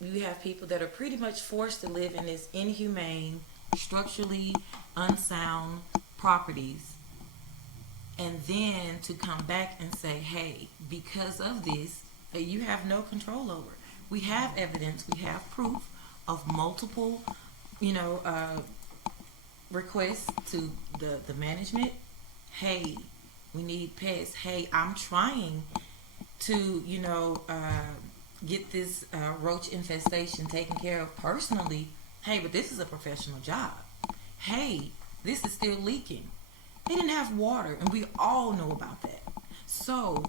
you have people that are pretty much forced to live in this inhumane, structurally unsound properties, and then to come back and say, hey, because of this, that you have no control over. We have evidence, we have proof of multiple, you know, requests to the management. Hey, we need pets. Hey, I'm trying to, get this roach infestation taken care of personally. Hey, but this is a professional job. Hey, this is still leaking. They didn't have water, and we all know about that. So,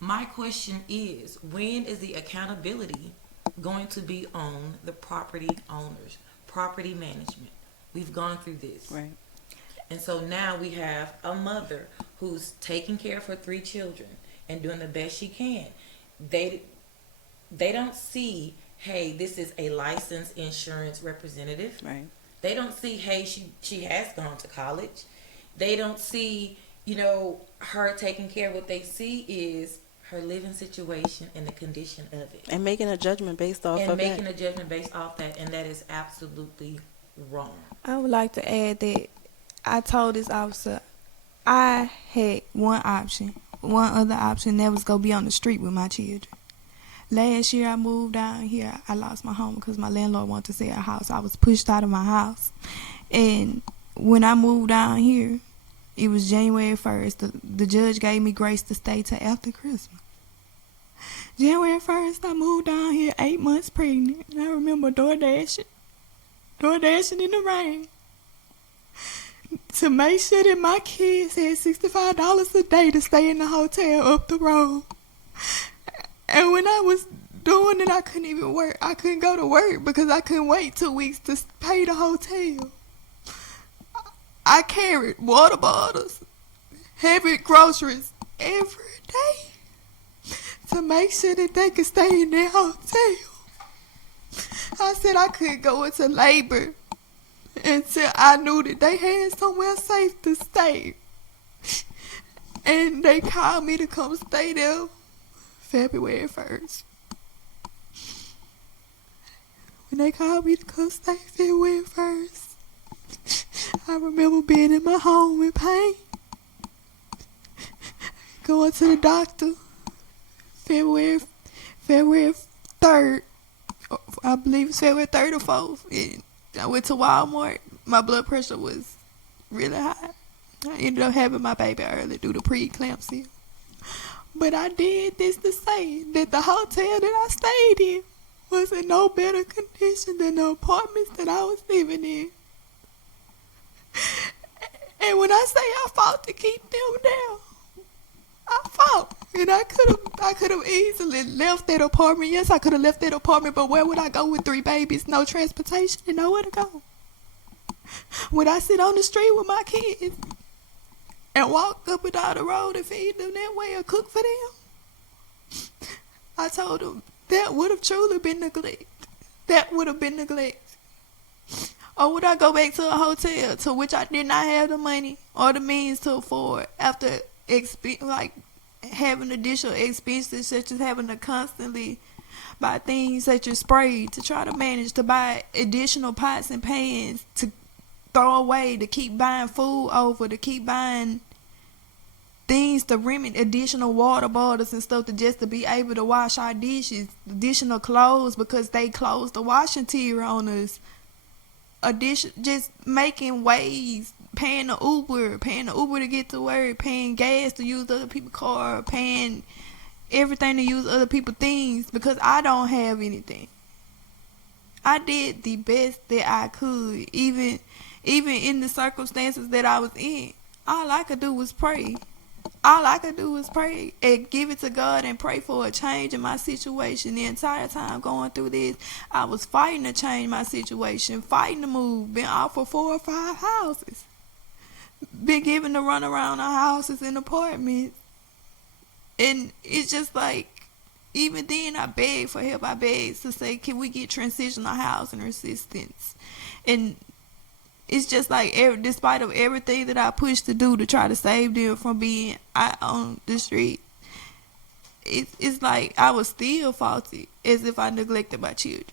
my question is, when is the accountability going to be on the property owners, property management? We've gone through this. Right. And so now we have a mother who's taking care of her 3 children and doing the best she can. They don't see, hey, this is a licensed insurance representative. Right. They don't see, hey, she has gone to college. They don't see, her taking care of. What they see is her living situation and the condition of it. And making a judgment based off of that. And making a judgment based off that. And that is absolutely wrong. I would like to add that I told this officer I had one other option, that was go be on the street with my children. Last year I moved down here. I lost my home because my landlord wanted to sell a house. I was pushed out of my house. And when I moved down here, it was January 1st. The judge gave me grace to stay till after Christmas. January 1st, I moved down here 8 months pregnant. And I remember door dashing in the rain to make sure that my kids had $65 a day to stay in the hotel up the road. And when I was doing it, I couldn't even work. I couldn't go to work because I couldn't wait 2 weeks to pay the hotel. I carried water bottles, heavy groceries every day to make sure that they could stay in their hotel. I said I couldn't go into labor until I knew that they had somewhere safe to stay. And they called me to come stay there February 1st. When they called me to come stay February 1st, I remember being in my home in pain, going to the doctor February 3rd. I believe it's February 3rd or 4th. And I went to Walmart. My blood pressure was really high. I ended up having my baby early due to preeclampsia. But I did this to say that the hotel that I stayed in was in no better condition than the apartments that I was living in. And when I say I fought to keep them down, I fought. And I could have easily left that apartment. Yes, I could have left that apartment, but where would I go with 3 babies, no transportation, and nowhere to go? Would I sit on the street with my kids and walk up and down the road and feed them that way or cook for them? I told them that would have truly been neglect. That would have been neglect. Or would I go back to a hotel to which I did not have the money or the means to afford after having additional expenses such as having to constantly buy things such as spray to try to manage to buy additional pots and pans to throw away, to keep buying food over, to keep buying things to remedy, additional water bottles and stuff to be able to wash our dishes, additional clothes because they closed the washing tier on us. Just making ways, paying the Uber to get to work, paying gas to use other people's car, paying everything to use other people's things because I don't have anything. I did the best that I could, even in the circumstances that I was in. All I could do was pray. All I could do was pray and give it to God and pray for a change in my situation. The entire time going through this, I was fighting to change my situation, fighting to move, been offered 4 or 5 houses, been given to run around the houses and apartments. And it's just like, even then I begged for help. I begged to say, can we get transitional housing assistance? And it's just like, despite of everything that I pushed to do to try to save them from being out on the street, it's like I was still faulty as if I neglected my children.